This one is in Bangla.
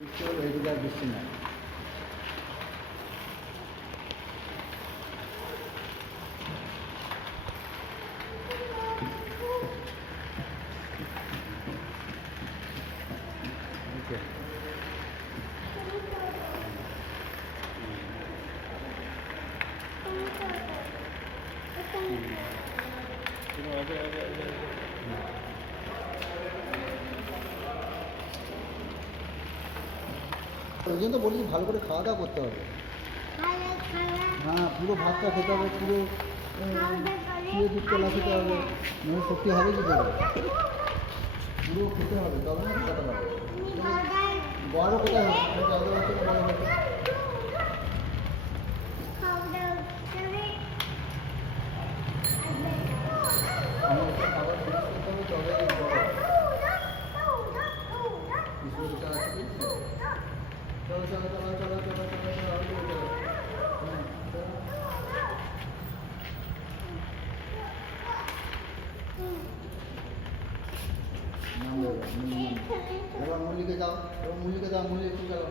এইদিকে আর বৃষ্টি নাই। ওই জন্য তো বলি ভালো করে খাওয়া দাওয়া করতে হবে। হ্যাঁ, পুরো ভাতটা খেতে হবে, পুরো খেয়ে দুধ কলা খেতে হবে, নয় শক্তি হবে কি করে? পুরো খেতে হবে তবে না খেতে পারবে। বড় কোথায় হবে? বড় হচ্ছে বড় হবে। খাবার ফিনিশ করতে হবে তবে বড়। চলো চলো চলো চলো চলো চলো চলো এবার মুরলিকে যাও, এবার মুরলিকে যাও, মুরলি একটু যাও।